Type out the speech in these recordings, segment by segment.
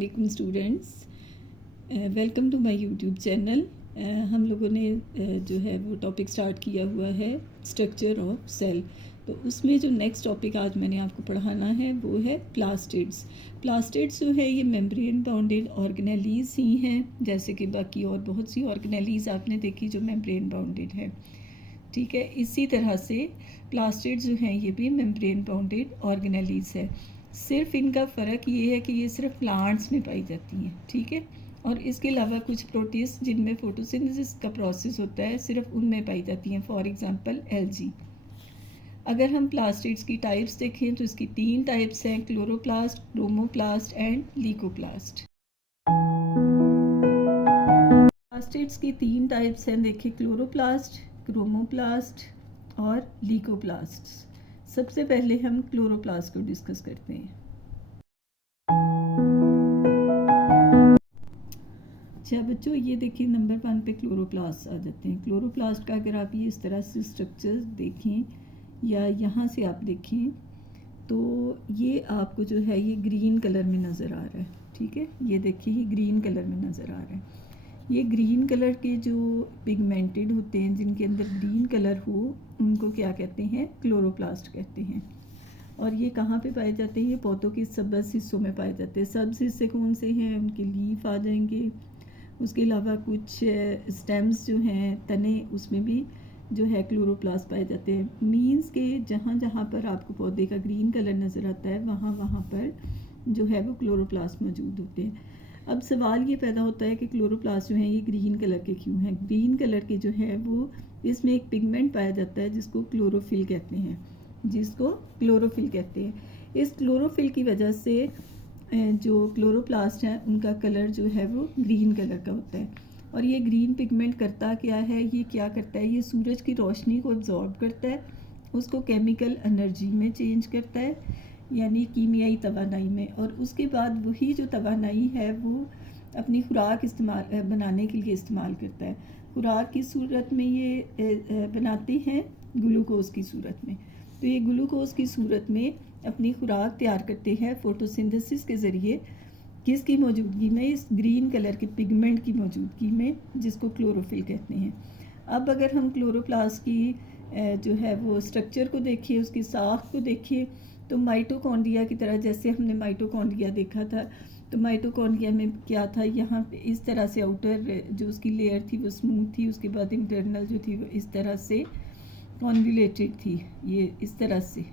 वालेकुम students, welcome to my YouTube channel. हम लोगों ने जो है वो टॉपिक स्टार्ट किया हुआ है स्ट्रक्चर ऑफ सेल। तो उसमें जो नेक्स्ट टॉपिक आज मैंने आपको पढ़ाना है वो है प्लास्टिड्स। प्लास्टिड्स जो है ये मेम्ब्रेन बाउंडेड ऑर्गेनेलीज ही हैं, जैसे कि बाकी और बहुत सी ऑर्गेनेलीज आपने देखी जो मेम्ब्रेन बाउंडेड है। ठीक है, इसी तरह से प्लास्टिड्स जो हैं ये भी मेम्ब्रेन बाउंडेड ऑर्गेनेलीज है। सिर्फ इनका फ़र्क ये है कि ये सिर्फ प्लांट्स में पाई जाती हैं। ठीक है, और इसके अलावा कुछ प्रोटिस्ट जिनमें फोटोसिंथेसिस का प्रोसेस होता है सिर्फ उनमें पाई जाती हैं, फॉर एग्जांपल एल्गी। अगर हम प्लास्टिड्स की टाइप्स देखें तो इसकी 3 टाइप्स हैं, क्लोरोप्लास्ट, क्रोमोप्लास्ट एंड लीकोप्लास्ट। प्लास्टिड्स की 3 टाइप्स हैं, देखिए क्लोरोप्लास्ट, क्रोमोप्लास्ट और लीकोप्लास्ट। सबसे पहले हम क्लोरोप्लास्ट को डिस्कस करते हैं। अच्छा बच्चों, ये देखिए नंबर 1 पे क्लोरोप्लास्ट आ जाते हैं। क्लोरोप्लास्ट का अगर आप ये इस तरह से स्ट्रक्चर देखें या यहाँ से आप देखें तो ये आपको जो है ये ग्रीन कलर में नज़र आ रहा है। ठीक है, ये देखिए ये ग्रीन कलर में नज़र आ रहा है। ये ग्रीन कलर के जो पिगमेंटेड होते हैं जिनके अंदर ग्रीन कलर हो उनको क्या कहते हैं? क्लोरोप्लास्ट कहते हैं। और ये कहाँ पे पाए जाते हैं? ये पौधों के सब्ज़ हिस्सों में पाए जाते हैं। सब्ज़ हिस्से कौन से हैं? उनके लीफ आ जाएंगे, उसके अलावा कुछ स्टेम्स जो हैं, तने, उसमें भी जो है क्लोरोप्लास्ट पाए जाते हैं। मीन्स के जहाँ जहाँ पर आपको पौधे का ग्रीन कलर नज़र आता है वहाँ वहाँ पर जो है वो क्लोरोप्लास्ट मौजूद होते हैं। अब सवाल ये पैदा होता है कि क्लोरोप्लास्ट जो है ये ग्रीन कलर के क्यों हैं? ग्रीन कलर के जो है वो इसमें एक पिगमेंट पाया जाता है जिसको क्लोरोफिल कहते हैं, जिसको क्लोरोफिल कहते हैं। इस क्लोरोफिल की वजह से जो क्लोरोप्लास्ट हैं उनका कलर जो है वो ग्रीन कलर का होता है। और ये ग्रीन पिगमेंट करता क्या है? ये क्या करता है? ये सूरज की रोशनी को एब्जॉर्ब करता है, उसको केमिकल एनर्जी में चेंज करता है, यानी कीमियाई तवानाई में, और उसके बाद वही जो तवानाई है वो अपनी खुराक इस्तेमाल बनाने के लिए इस्तेमाल करता है। खुराक की सूरत में ये बनाते हैं ग्लूकोज की सूरत में। तो ये ग्लूकोज की सूरत में अपनी खुराक तैयार करते हैं फोटोसिंथेसिस के ज़रिए, किसकी मौजूदगी में? इस ग्रीन कलर के पिगमेंट की मौजूदगी में, जिसको क्लोरोफिल कहते हैं। अब अगर हम क्लोरोप्लास्ट की जो है वो स्ट्रक्चर को देखिए, उसकी साख को देखिए, तो माइटोकॉन्ड्रिया की तरह, जैसे हमने माइटोकॉन्ड्रिया देखा था, तो माइटोकॉन्ड्रिया में क्या था? यहाँ पे इस तरह से आउटर जो उसकी लेयर थी वो स्मूथ थी, उसके बाद इंटरनल जो थी वो इस तरह से कॉन्वुलेटेड थी, ये इस तरह से।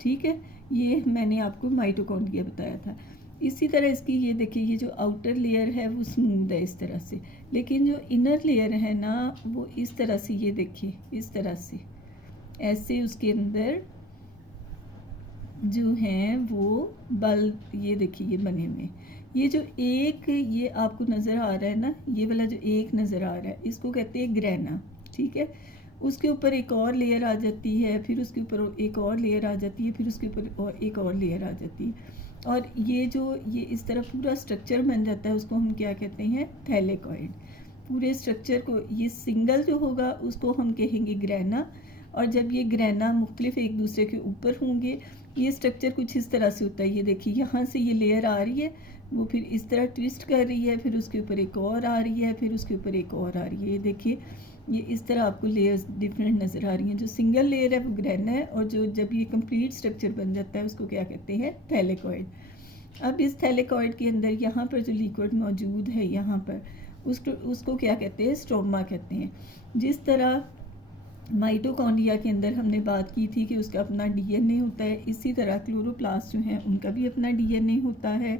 ठीक है, ये मैंने आपको माइटोकॉन्ड्रिया बताया था। इसी तरह इसकी ये देखिए, ये जो आउटर लेयर है वो स्मूथ है इस तरह से, लेकिन जो इनर लेयर है ना वो इस तरह से, ये देखिए इस तरह से, ऐसे उसके अंदर जो हैं वो बल, ये देखिए ये बने हुए। ये जो एक ये आपको नज़र आ रहा है ना, ये वाला जो एक नज़र आ रहा है इसको कहते हैं ग्रेना। ठीक है, उसके ऊपर एक और लेयर आ जाती है, फिर उसके ऊपर एक और लेयर आ जाती है, फिर उसके ऊपर एक और लेयर आ जाती है, और ये जो ये इस तरह पूरा स्ट्रक्चर बन जाता है, उसको हम क्या कहते हैं? थैलेकॉइड। पूरे स्ट्रक्चर को, ये सिंगल जो होगा उसको हम कहेंगे ग्रेना, और जब ये ग्रेना मुख्तलिफ एक दूसरे के ऊपर होंगे, ये स्ट्रक्चर कुछ इस तरह से होता है। ये देखिए यहाँ से ये लेयर आ रही है, वो फिर इस तरह ट्विस्ट कर रही है, फिर उसके ऊपर एक और आ रही है, फिर उसके ऊपर एक और आ रही है। ये देखिए ये इस तरह आपको लेयर्स डिफरेंट नज़र आ रही हैं। जो सिंगल लेयर है वो ग्रेना है, और जो जब ये कंप्लीट स्ट्रक्चर बन जाता है उसको क्या कहते हैं? थैलेकॉइड। अब इस थैलेकॉइड के अंदर यहाँ पर जो लिक्विड मौजूद है यहाँ पर, उसको क्या कहते हैं? स्ट्रोमा कहते हैं। जिस तरह माइटोकॉन्ड्रिया के अंदर हमने बात की थी कि उसका अपना डीएनए होता है, इसी तरह क्लोरोप्लास्ट जो हैं उनका भी अपना डीएनए होता है,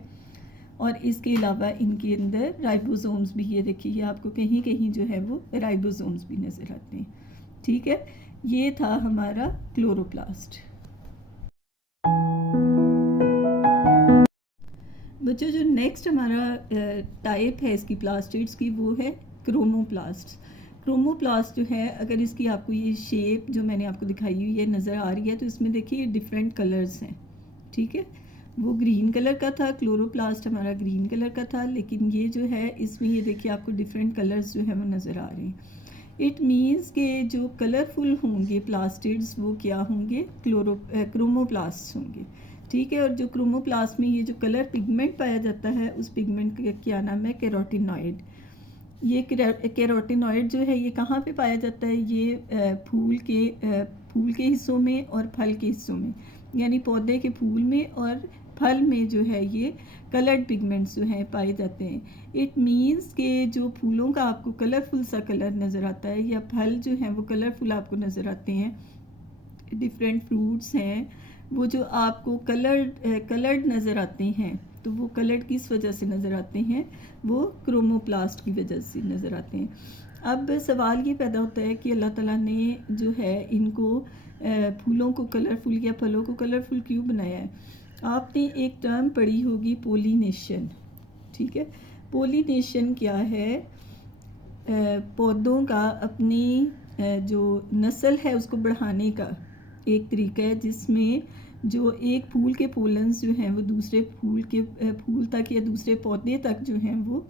और इसके अलावा इनके अंदर राइबोसोम्स भी, ये देखिए ये आपको कहीं कहीं जो है वो राइबोसोम्स भी नज़र आते हैं। ठीक है, ये था हमारा क्लोरोप्लास्ट। बच्चों, जो नेक्स्ट हमारा टाइप है इसकी प्लास्टिड्स की वो है क्रोमोप्लास्ट। क्रोमोप्लास्ट जो है, अगर इसकी आपको ये शेप जो मैंने आपको दिखाई हुई है नज़र आ रही है, तो इसमें देखिए डिफरेंट कलर्स हैं। ठीक है, वो ग्रीन कलर का था, क्लोरोप्लास्ट हमारा ग्रीन कलर का था, लेकिन ये जो है इसमें ये देखिए आपको डिफरेंट कलर्स जो है वो नज़र आ रहे हैं। इट मीन्स के जो कलरफुल होंगे प्लास्टिड्स वो क्या होंगे? क्रोमोप्लास्ट होंगे। ठीक है। और जो क्रोमोप्लास्ट में ये जो कलर पिगमेंट पाया जाता है, उस पिगमेंट का क्या नाम है? कैरोटिनॉइड। ये कैरोटिनॉइड जो है ये कहाँ पे पाया जाता है? ये फूल के हिस्सों में और फल के हिस्सों में, यानी पौधे के फूल में और फल में जो है ये कलर्ड पिगमेंट्स जो हैं पाए जाते हैं। इट मीन्स के जो फूलों का आपको कलरफुल सा कलर नज़र आता है या फल जो हैं वो कलरफुल आपको नज़र आते हैं, डिफरेंट फ्रूट्स हैं वो जो आपको कलर्ड नज़र आते हैं, तो वो कलर्ड किस वजह से नज़र आते हैं? वो क्रोमोप्लास्ट की वजह से नज़र आते हैं। अब सवाल ये पैदा होता है कि अल्लाह ताला ने जो है इनको फूलों को कलरफुल या फलों को कलरफुल क्यों बनाया है? आपने एक टर्म पढ़ी होगी, पोलिनेशन। ठीक है, पोलिनेशन क्या है? पौधों का अपनी जो नस्ल है उसको बढ़ाने का एक तरीका है, जिसमें जो एक फूल के पोलन्स जो हैं वो दूसरे फूल तक या दूसरे पौधे तक जो हैं वो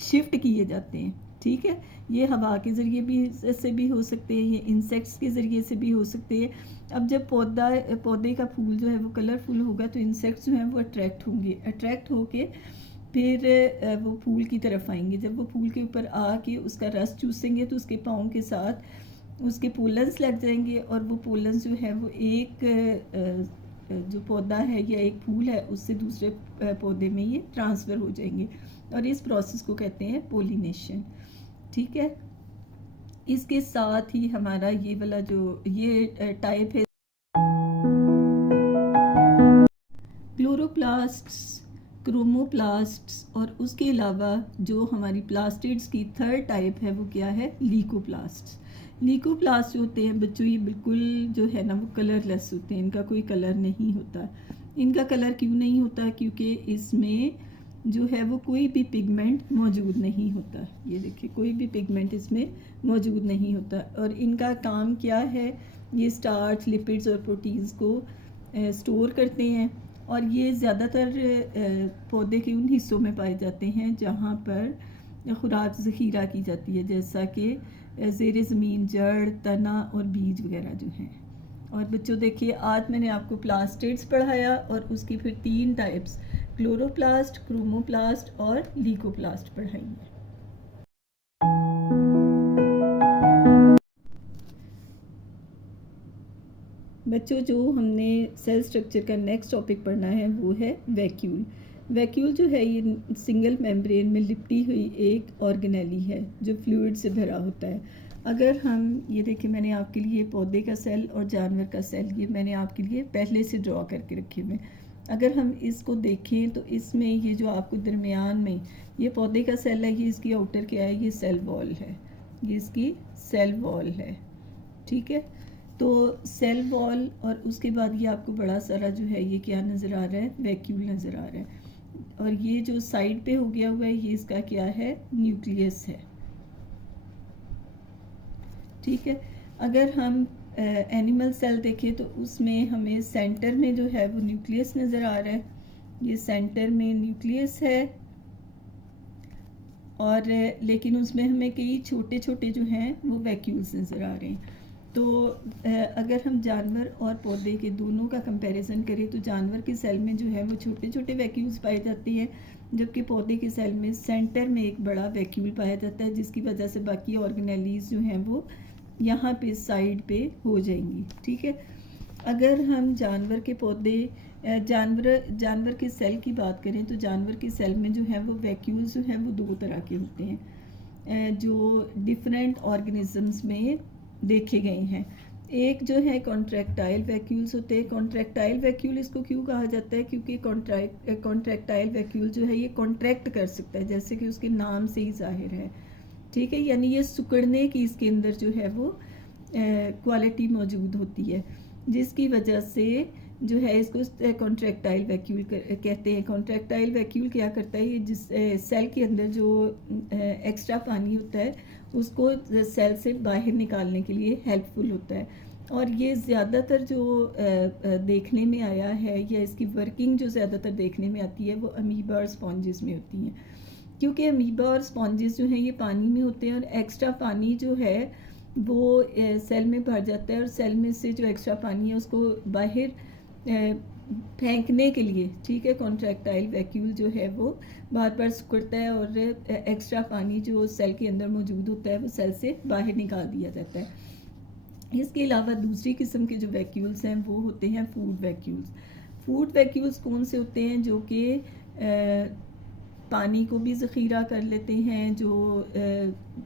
शिफ्ट किए जाते हैं। ठीक है, ये हवा के ज़रिए से भी हो सकते हैं, ये इंसेक्ट्स के ज़रिए से भी हो सकते हैं। अब जब पौधे का फूल जो है वो कलरफुल होगा तो इंसेक्ट्स जो हैं वो अट्रैक्ट होके फिर वो फूल की तरफ आएंगे। जब वो फूल के ऊपर आके उसका रस चूसेंगे तो उसके पाँव के साथ उसके पोलन्स लग जाएंगे और वो पोलन्स जो है वो एक जो पौधा है या एक फूल है उससे दूसरे पौधे में ये ट्रांसफ़र हो जाएंगे, और इस प्रोसेस को कहते हैं पोलिनेशन। ठीक है, इसके साथ ही हमारा ये वाला जो ये टाइप है क्लोरोप्लास्ट्स, क्रोमोप्लास्ट्स, और उसके अलावा जो हमारी प्लास्टिड्स की थर्ड टाइप है वो क्या है? लीकोप्लास्ट्स। लीकोप्लास्ट जो होते हैं बच्चों, ये बिल्कुल जो है ना वो कलरलेस होते हैं, इनका कोई कलर नहीं होता। इनका कलर क्यों नहीं होता? क्योंकि इसमें जो है वो कोई भी पिगमेंट मौजूद नहीं होता। ये देखिए, कोई भी पिगमेंट इसमें मौजूद नहीं होता। और इनका काम क्या है? ये स्टार्च, लिपिड्स और प्रोटीन्स को स्टोर करते हैं, और ये ज़्यादातर पौधे के उन हिस्सों में पाए जाते हैं जहाँ पर खुराक ज़ख़ीरा की जाती है, जैसा कि ज़ेरे ज़मीन, जड़, तना और बीज वगैरह जो हैं। और बच्चों देखिए, आज मैंने आपको प्लास्टिड्स पढ़ाया और उसकी फिर 3 टाइप्स, क्लोरोप्लास्ट, क्रोमोप्लास्ट और लीकोप्लास्ट पढ़ाई है। बच्चों, जो हमने सेल स्ट्रक्चर का नेक्स्ट टॉपिक पढ़ना है वो है वैक्यूल। वैक्यूल जो है ये सिंगल मेम्ब्रेन में लिपटी हुई एक ऑर्गेनेली है जो फ्लूइड से भरा होता है। अगर हम ये देखिए, मैंने आपके लिए पौधे का सेल और जानवर का सेल ये मैंने आपके लिए पहले से ड्रॉ करके रखे हुए। अगर हम इसको देखें तो इसमें ये जो आपको दरमियान में ये पौधे का सेल है, ये इसकी आउटर क्या है? ये सेल वॉल है, ये इसकी सेल वॉल है। ठीक है, तो सेल वॉल और उसके बाद ये आपको बड़ा सारा जो है ये क्या नज़र आ रहा है? वैक्यूल नज़र आ रहा है। और ये जो साइड पे हो गया हुआ है ये इसका क्या है? न्यूक्लियस है। ठीक है, अगर हम एनिमल सेल देखें तो उसमें हमें सेंटर में जो है वो न्यूक्लियस नज़र आ रहा है, ये सेंटर में न्यूक्लियस है। और लेकिन उसमें हमें कई छोटे छोटे जो हैं वो वैक्यूल्स नज़र आ रहे हैं। तो अगर हम जानवर और पौधे के दोनों का कंपैरिजन करें तो जानवर के सेल में जो है वो छोटे छोटे वैक्यूल्स पाए जाते हैं, जबकि पौधे के सेल में सेंटर में एक बड़ा वैक्यूल पाया जाता है, जिसकी वजह से बाकी ऑर्गेनेलीज जो हैं वो यहाँ पे साइड पे हो जाएंगी। ठीक है, अगर हम जानवर के सेल की बात करें तो जानवर के सेल में जो है वो वैक्यूल्स जो हैं वो 2 तरह के होते हैं जो डिफरेंट ऑर्गेनिजम्स में देखे गए हैं। एक जो है कॉन्ट्रैक्टाइल वैक्यूल्स होते हैं। कॉन्ट्रैक्टाइल वैक्यूल इसको क्यों कहा जाता है? क्योंकि कॉन्ट्रैक्टाइल वैक्यूल जो है ये कॉन्ट्रैक्ट कर सकता है, जैसे कि उसके नाम से ही जाहिर है। ठीक है, यानी ये सिकुड़ने की इसके अंदर जो है वो क्वालिटी मौजूद होती है, जिसकी वजह से जो है इसको कॉन्ट्रैक्टाइल वैक्यूल कहते हैं। कॉन्ट्रैक्टाइल वैक्यूल क्या करता है? ये जिस सेल के अंदर जो एक्स्ट्रा पानी होता है उसको सेल से बाहर निकालने के लिए हेल्पफुल होता है। और ये ज़्यादातर जो देखने में आया है या इसकी वर्किंग जो ज़्यादातर देखने में आती है वो अमीबा और स्पॉन्जेस में होती हैं, क्योंकि अमीबा और स्पॉन्जेस जो हैं ये पानी में होते हैं और एक्स्ट्रा पानी जो है वो सेल में भर जाता है और सेल में से जो एक्स्ट्रा पानी है उसको बाहर फेंकने के लिए, ठीक है, कॉन्ट्रैक्टाइल वैक्यूल जो है वो बार बार सिकुड़ता है और एक्स्ट्रा पानी जो सेल के अंदर मौजूद होता है वो सेल से बाहर निकाल दिया जाता है। इसके अलावा दूसरी किस्म के जो वैक्यूल्स हैं वो होते हैं फूड वैक्यूल्स। फूड वैक्यूल्स कौन से होते हैं? जो कि पानी को भी ज़ख़ीरा कर लेते हैं, जो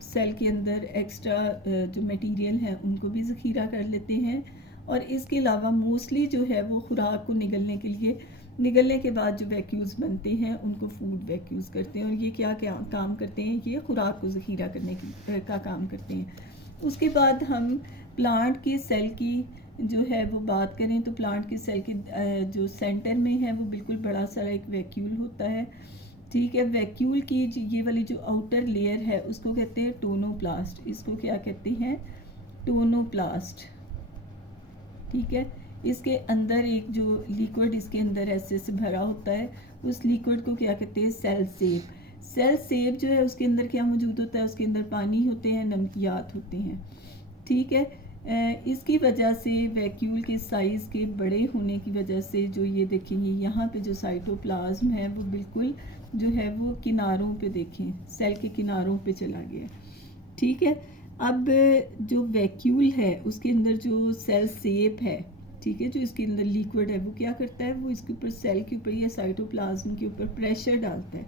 सेल के अंदर एक्स्ट्रा जो मटेरियल है उनको भी ज़ख़ीरा कर लेते हैं, और इसके अलावा मोस्टली जो है वो खुराक को निगलने के बाद जो वैक्यूल्स बनते हैं उनको फूड वैक्यूल्स करते हैं। और ये क्या क्या काम करते हैं? ये खुराक को ज़ख़ीरा करने का काम करते हैं। उसके बाद हम प्लांट के सेल की जो है वो बात करें तो प्लांट के सेल के जो सेंटर में है वो बिल्कुल बड़ा सारा एक वैक्यूल होता है, ठीक है। वैक्यूल की ये वाली जो आउटर लेयर है उसको कहते हैं टोनोप्लास्ट। इसको क्या कहते हैं? टोनोप्लास्ट, ठीक है। इसके अंदर एक जो लिक्विड इसके अंदर ऐसे से भरा होता है, उस लिक्विड को क्या कहते हैं? सेल सेप। सेल सेप जो है उसके अंदर क्या मौजूद होता है? उसके अंदर पानी होते हैं, नमकियात होते हैं, ठीक है। इसकी वजह से वैक्यूल के साइज़ के बड़े होने की वजह से जो ये देखेंगे यहाँ पे जो साइटोप्लाज्म है वो बिल्कुल जो है वो किनारों पे, देखें सेल के किनारों पे चला गया, ठीक है। अब जो वैक्यूल है उसके अंदर जो सेल सेप है, ठीक है, जो इसके अंदर लिक्विड है वो क्या करता है? वो इसके ऊपर सेल के ऊपर या साइटोप्लाज्म के ऊपर प्रेशर डालता है।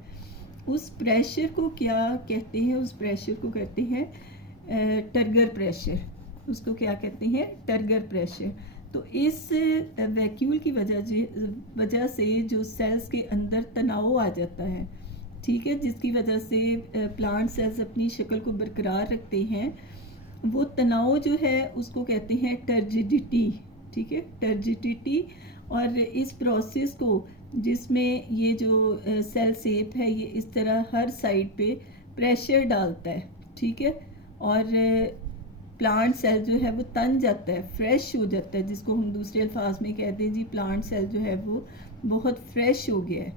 उस प्रेशर को क्या कहते हैं? उस प्रेशर को कहते हैं टर्गर प्रेशर। उसको क्या कहते हैं? Turgor pressure. तो इस वैक्यूल की वजह से जो सेल्स के अंदर तनाव आ जाता है, ठीक है, जिसकी वजह से प्लांट सेल्स अपनी शक्ल को बरकरार रखते हैं, वो तनाव जो है उसको कहते हैं टर्जिडिटी, ठीक है, टर्जिडिटी। और इस प्रोसेस को जिसमें ये जो सेल सेप है ये इस तरह हर साइड पे प्रेशर डालता है, ठीक है, और प्लांट सेल जो है वो तन जाता है, फ्रेश हो जाता है, जिसको हम दूसरे अल्फाज में कहते हैं जी प्लांट सेल जो है वो बहुत फ्रेश हो गया है,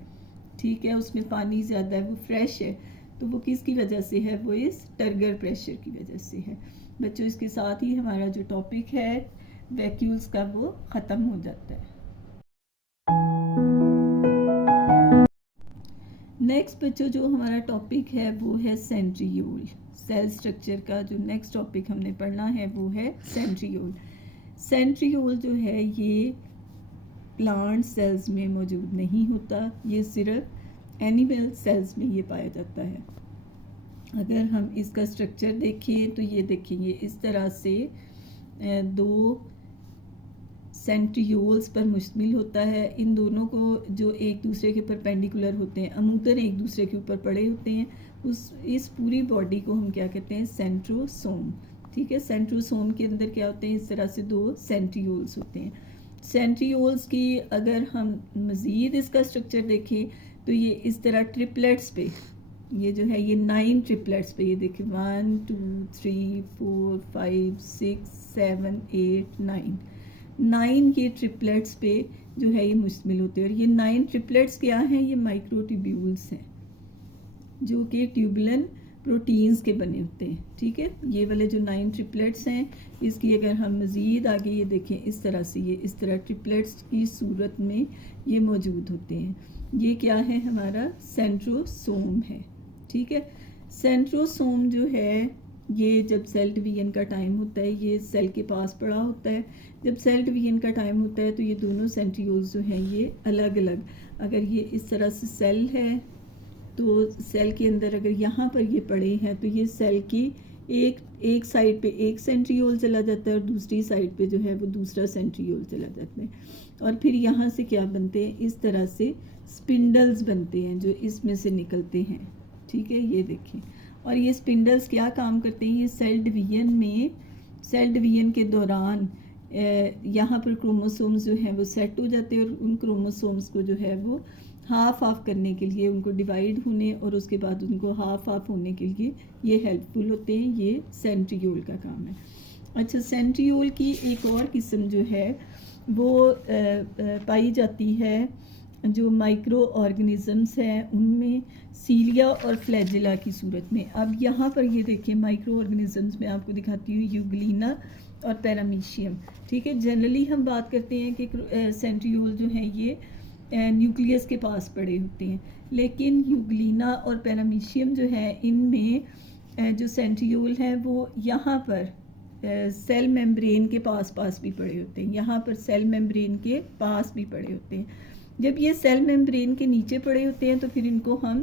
ठीक है, उसमें पानी ज़्यादा है, वो फ्रेश है। तो वो किसकी वजह से है? वो इस टर्गर प्रेशर की वजह से है। बच्चों, इसके साथ ही हमारा जो टॉपिक है वैक्यूल्स का वो ख़त्म हो जाता है। नेक्स्ट बच्चों जो हमारा टॉपिक है वो है सेंट्रियोल। सेल स्ट्रक्चर का जो नेक्स्ट टॉपिक हमने पढ़ना है वो है सेंट्रियोल। सेंट्रियोल जो है ये प्लांट सेल्स में मौजूद नहीं होता, ये सिर्फ एनिमल सेल्स में ये पाया जाता है। अगर हम इसका स्ट्रक्चर देखें तो ये देखेंगे इस तरह से दो सेंट्रियोल्स पर मुश्तमिल होता है। इन दोनों को जो एक दूसरे के परपेंडिकुलर होते हैं, अमूतन एक दूसरे के ऊपर पड़े होते हैं, इस पूरी बॉडी को हम क्या कहते हैं? सेंट्रोसोम, ठीक है। सेंट्रोसोम के अंदर क्या होते हैं? इस तरह से दो सेंट्रियोल्स होते हैं। सेंट्रियोल्स की अगर हम मज़ीद इसका स्ट्रक्चर देखें तो ये इस तरह ट्रिपलेट्स पे, ये जो है ये 9 ट्रिपलेट्स पे, ये देखिए 1 2 3 4 5 6 7 8 9 ये ट्रिपलेट्स पे जो है ये मुश्तमिल होते हैं। और ये 9 ट्रिपलेट्स क्या हैं? ये माइक्रोट्यूब्यूल्स हैं जो कि ट्यूबुलन प्रोटीन्स के बने होते हैं, ठीक है। ये वाले जो 9 ट्रिपलेट्स हैं इसकी अगर हम मज़ीद आगे ये देखें इस तरह से, ये इस तरह ट्रिपलेट्स की सूरत में ये मौजूद होते हैं। ये क्या है? हमारा सेंट्रोसोम है, ठीक है। सेंट्रोसोम जो है ये जब सेल डिवीजन का टाइम होता है ये सेल के पास पड़ा होता है। जब सेल डिवीजन का टाइम होता है तो ये दोनों सेंट्रियोल्स जो हैं ये अलग अलग, अगर ये इस तरह से सेल है तो सेल के अंदर अगर यहाँ पर ये पड़े हैं तो ये सेल की एक साइड पे एक सेंट्रियोल चला जाता है और दूसरी साइड पे जो है वो दूसरा सेंट्रियोल चला जाता है। और फिर यहाँ से क्या बनते हैं? इस तरह से स्पिंडल्स बनते हैं जो इसमें से निकलते हैं, ठीक है, ये देखें। और ये स्पिंडल्स क्या काम करते हैं? ये सेल डिवीजन के दौरान यहाँ पर क्रोमोसोम्स जो हैं वो सेट हो जाते हैं और उन क्रोमोसोम्स को जो है वो हाफ ऑफ करने के लिए, उनको डिवाइड होने और उसके बाद उनको हाफ ऑफ होने के लिए ये हेल्पफुल होते हैं। ये सेंट्रियोल का काम है। अच्छा, सेंट्रियोल की एक और किस्म जो है वो पाई जाती है जो माइक्रो ऑर्गेनिज़म्स हैं उनमें सीलिया और फ्लैजिला की सूरत में। अब यहाँ पर ये देखिए माइक्रो ऑर्गेनिज़म्स में आपको दिखाती हूँ यूग्लिना और पैरामीशियम। ठीक है, जनरली हम बात करते हैं कि सेंट्रियोल जो है ये न्यूक्लियस के पास पड़े होते हैं, लेकिन यूग्लिना और पैरामीशियम जो है इनमें जो सेंट्रियोल है वो यहाँ पर सेल मेम्ब्रेन के पास भी पड़े होते हैं, यहाँ पर सेल मेम्ब्रेन के पास भी पड़े होते हैं। जब ये सेल मेम्ब्रेन के नीचे पड़े होते हैं तो फिर इनको हम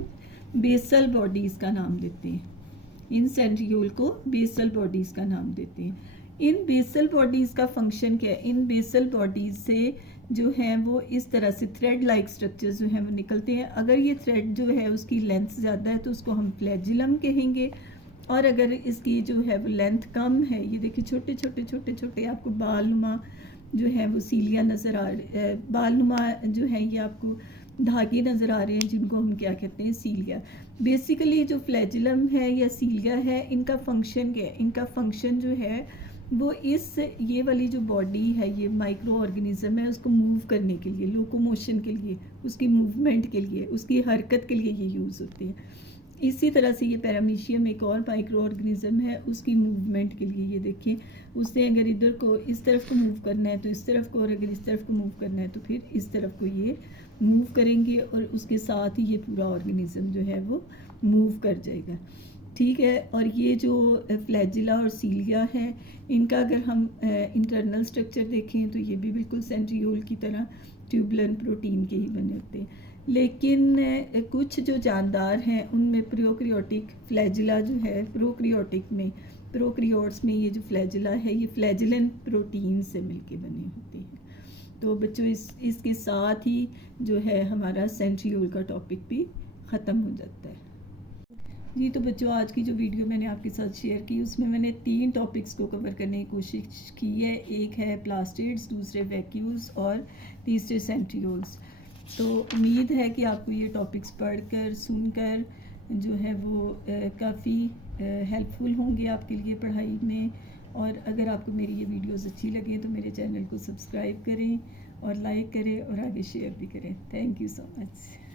बेसल बॉडीज़ का नाम देते हैं। इन सेंट्रियोल को बेसल बॉडीज़ का नाम देते हैं। इन बेसल बॉडीज़ का फंक्शन क्या है? इन बेसल बॉडीज़ से जो है वो इस तरह से थ्रेड लाइक स्ट्रक्चर्स जो हैं वो निकलते हैं। अगर ये थ्रेड जो है उसकी लेंथ ज़्यादा है तो उसको हम फ्लैजिलम कहेंगे, और अगर इसकी जो है वो लेंथ कम है, ये देखिए छोटे छोटे छोटे छोटे आपको बालनुमा जो है वो सीलिया नज़र आ रहे, बालनुमा जो है ये आपको धागे नज़र आ रहे हैं, जिनको हम क्या कहते हैं? सीलिया। बेसिकली जो फ्लैजिलम है या सीलिया है, इनका फंक्शन क्या है? इनका फंक्शन जो है वो ये वाली जो बॉडी है, ये माइक्रो ऑर्गेनिज्म है, उसको मूव करने के लिए, लोकोमोशन के लिए, उसकी मूवमेंट के लिए, उसकी हरकत के लिए ये यूज़ होते हैं। इसी तरह से ये पैरामीशियम एक और माइक्रो ऑर्गेनिज्म है, उसकी मूवमेंट के लिए। ये देखिए उसने अगर इधर को इस तरफ को मूव करना है तो इस तरफ को, और अगर इस तरफ को मूव करना है तो फिर इस तरफ को ये मूव करेंगे, और उसके साथ ही ये पूरा ऑर्गेनिज्म जो है वो मूव कर जाएगा। ठीक है, और ये जो फ्लैजिला और सीलिया है, इनका अगर हम इंटरनल स्ट्रक्चर देखें तो ये भी बिल्कुल सेंट्रियोल की तरह ट्यूबुलर प्रोटीन के ही बने होते हैं। लेकिन कुछ जो जानदार हैं उनमें प्रोकैरियोटिक फ्लैजिला जो है, प्रोकैरियोट्स में ये जो फ्लैजिला है ये फ्लैजिलन प्रोटीन से मिलके बने होते हैं। तो बच्चों इसके साथ ही जो है हमारा सेंट्रियोल का टॉपिक भी ख़त्म हो जाता है। जी, तो बच्चों आज की जो वीडियो मैंने आपके साथ शेयर की उसमें मैंने 3 टॉपिक्स को कवर करने की कोशिश की है। एक है प्लास्टिड्स, दूसरे वैक्यूल्स और तीसरे सेंट्रियोल्स। तो उम्मीद है कि आपको ये टॉपिक्स पढ़कर सुनकर जो है वो काफ़ी हेल्पफुल होंगे आपके लिए पढ़ाई में। और अगर आपको मेरी ये वीडियोस अच्छी लगे तो मेरे चैनल को सब्सक्राइब करें और लाइक करें और आगे शेयर भी करें। Thank you so much.